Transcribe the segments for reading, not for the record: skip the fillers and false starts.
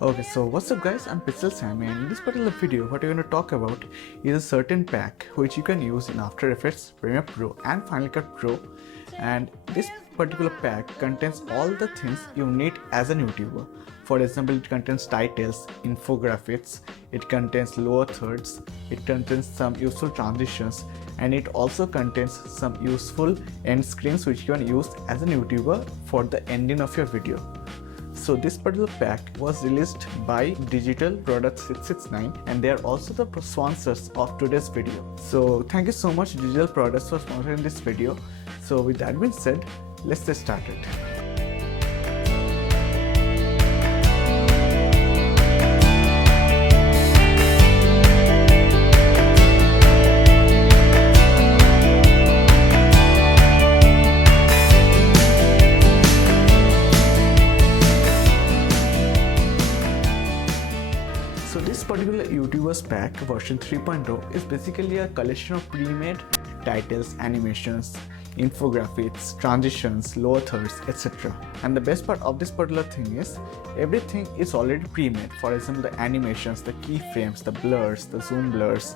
Okay, so what's up guys, I'm Pixel Sam, and in this particular video what we're going to talk about is a certain pack which you can use in After Effects, Premiere Pro and Final Cut Pro. And this particular pack contains all the things you need as an YouTuber. For example, it contains titles, infographics, it contains lower thirds, it contains some useful transitions, and it also contains some useful end screens which you can use as an YouTuber for the ending of your video. So this particular pack was released by Digital Product 669 and they are also the sponsors of today's video. So thank you so much Digital Products for sponsoring this video. So with that being said, let's get started. So this particular YouTuber's pack version 3.0 is basically a collection of pre-made titles, animations, infographics, transitions, lower thirds, etc. And the best part of this particular thing is everything is already pre-made. For example, the animations, the keyframes, the blurs, the zoom blurs,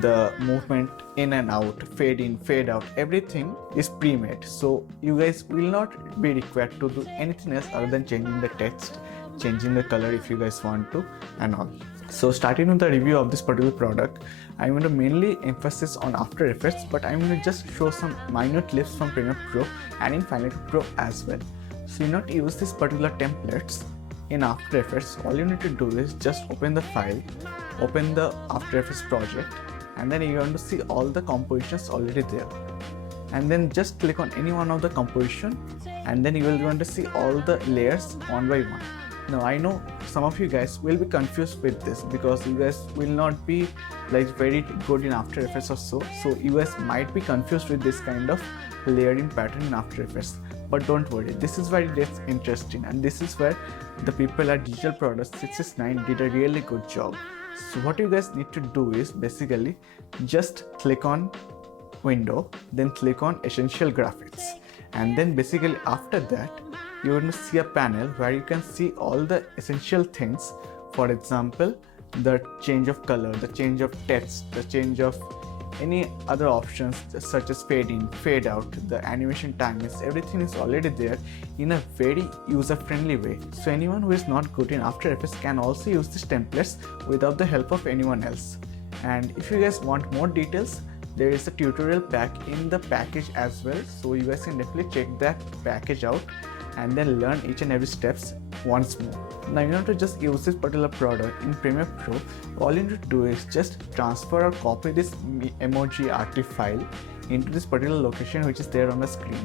the movement in and out, fade in, fade out, everything is pre-made. So you guys will not be required to do anything else other than changing the text, changing the color if you guys want to, and all. So starting with the review of this particular product, I'm going to mainly emphasize on After Effects, but I'm going to just show some minor clips from Premiere Pro and in Final Cut Pro as well. So you need to use these particular templates in After Effects. All you need to do is just open the file, open the After Effects project, and then you're going to see all the compositions already there. And then just click on any one of the composition, and then you will going to see all the layers one by one. Now I know some of you guys will be confused with this because you guys will not be like very good in After Effects or so you guys might be confused with this kind of layering pattern in After Effects. But don't worry, this is where it gets interesting, and this is where the people at Digital Products 669 did a really good job. So what you guys need to do is basically just click on Window, then click on Essential Graphics, and then basically after that you're going to see a panel where you can see all the essential things. For example, the change of color, the change of text, the change of any other options such as fade in, fade out, the animation timings, everything is already there in a very user-friendly way. So anyone who is not good in After Effects can also use these templates without the help of anyone else. And if you guys want more details, there is a tutorial pack in the package as well, so you guys can definitely check that package out and then learn each and every steps once more. Now you have to just use this particular product in Premiere Pro. All you need to do is just transfer or copy this emoji artif file into this particular location which is there on the screen.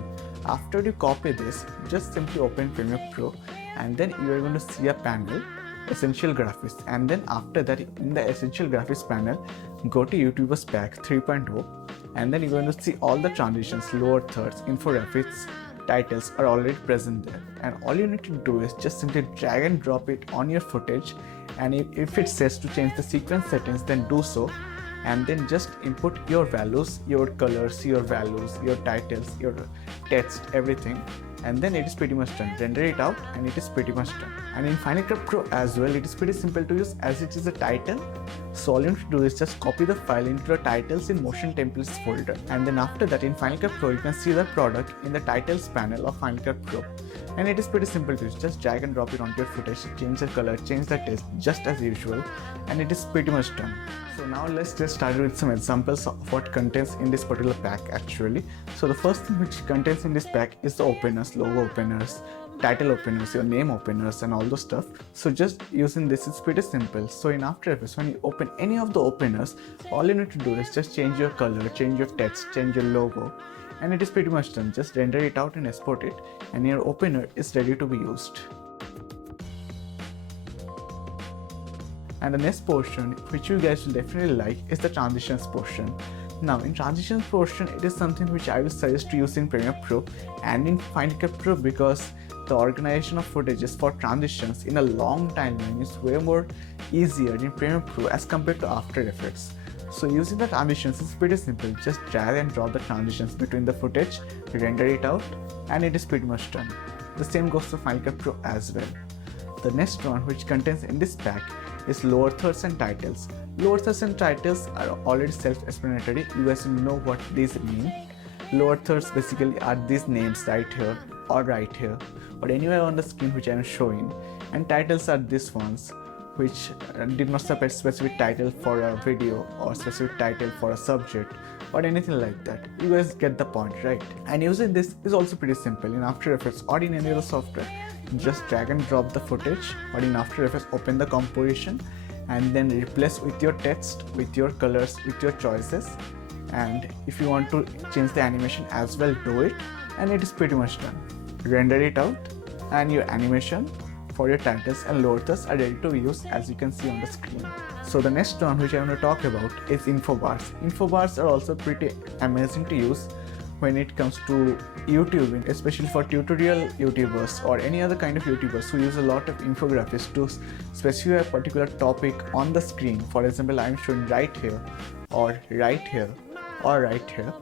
After you copy this, just simply open Premiere Pro and then you are going to see a panel, Essential Graphics, and then after that in the Essential Graphics panel, go to YouTuber's Pack 3.0 and then you're going to see all the transitions, lower thirds, infographics, titles are already present there, and all you need to do is just simply drag and drop it on your footage, and if it says to change the sequence settings, then do so, and then just input your values, your colors, your values, your titles, your text, everything, and then it is pretty much done. Render it out and it is pretty much done. And in Final Cut Pro as well, it is pretty simple to use as it is a title. So all you need to do is just copy the file into the titles in motion templates folder, and then after that in Final Cut Pro you can see the product in the titles panel of Final Cut Pro, and it is pretty simple to use. Just drag and drop it onto your footage, change the color, change the text just as usual, and it is pretty much done. So now let's get started with some examples of what contains in this particular pack actually. So the first thing which contains in this pack is the openers, logo openers, title openers, your name openers, and all those stuff. So just using this is pretty simple. So in After Effects, when you open any of the openers, all you need to do is just change your color, change your text, change your logo, and it is pretty much done. Just render it out and export it, and your opener is ready to be used. And the next portion which you guys will definitely like is the transitions portion. Now in transitions portion, it is something which I will suggest to use in Premiere Pro and in Final Cut Pro because the organization of footages for transitions in a long timeline is way more easier in Premiere Pro as compared to After Effects. So using the transitions is pretty simple. Just drag and drop the transitions between the footage, render it out, and it is pretty much done. The same goes for Final Cut Pro as well. The next one which contains in this pack is lower thirds and titles. Lower thirds and titles are already self-explanatory. You guys know what these mean. Lower thirds basically are these names right here or anywhere on the screen which I am showing, and titles are these ones which did not separate specific title for a video or specific title for a subject or anything like that. You guys get the point, right? And using this is also pretty simple. In After Effects or in any other software, just drag and drop the footage, or in After Effects open the composition and then replace with your text, with your colors, with your choices, and if you want to change the animation as well, do it, and it is pretty much done. Render it out and your animation for your titles and lower thirds are ready to use, as you can see on the screen. So the next one which I want to talk about is info bars. Info bars are also pretty amazing to use when it comes to YouTubing, especially for tutorial YouTubers or any other kind of YouTubers who use a lot of infographics to specify a particular topic on the screen. For example, I'm showing right here or right here or right here.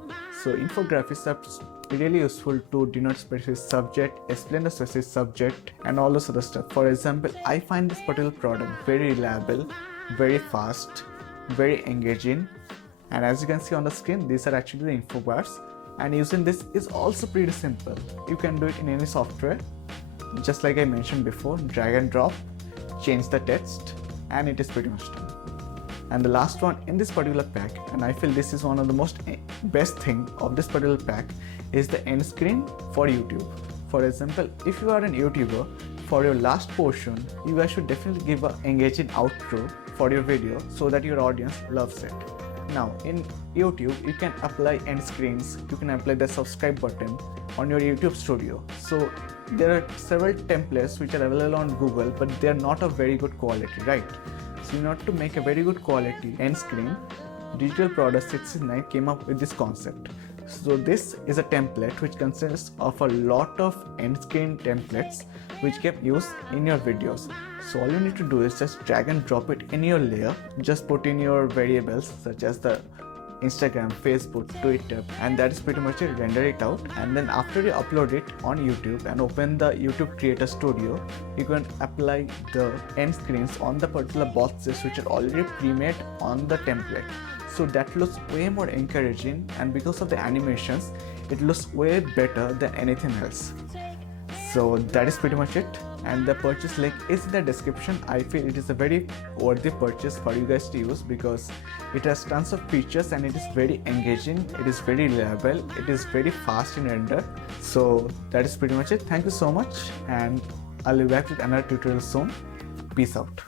So infographics are really useful to denote specific subject, explain the specific subject, and all this other stuff. For example, I find this particular product very reliable, very fast, very engaging, and as you can see on the screen, these are actually the info bars. And using this is also pretty simple. You can do it in any software, just like I mentioned before. Drag and drop, change the text, and it is pretty much done. And the last one in this particular pack, and I feel this is one of the most best thing of this particular pack, is the end screen for YouTube. For example, if you are an YouTuber, for your last portion, you guys should definitely give an engaging outro for your video so that your audience loves it. Now in YouTube, you can apply end screens, you can apply the subscribe button on your YouTube studio. So there are several templates which are available on Google, but they are not of very good quality, right? So in order to make a very good quality end screen, Digital Product 69 came up with this concept. So this is a template which consists of a lot of end screen templates which get used in your videos. So all you need to do is just drag and drop it in your layer, just put in your variables such as the Instagram, Facebook, Twitter, and that is pretty much it. Render it out, and then after you upload it on YouTube and open the YouTube Creator Studio, you can apply the end screens on the particular boxes which are already pre-made on the template. So that looks way more encouraging, and because of the animations, it looks way better than anything else. So that is pretty much it, and the purchase link is in the description. I feel it is a very worthy purchase for you guys to use because it has tons of features and it is very engaging, it is very reliable, it is very fast in render. So that is pretty much it. Thank you so much, and I'll be back with another tutorial soon. Peace out.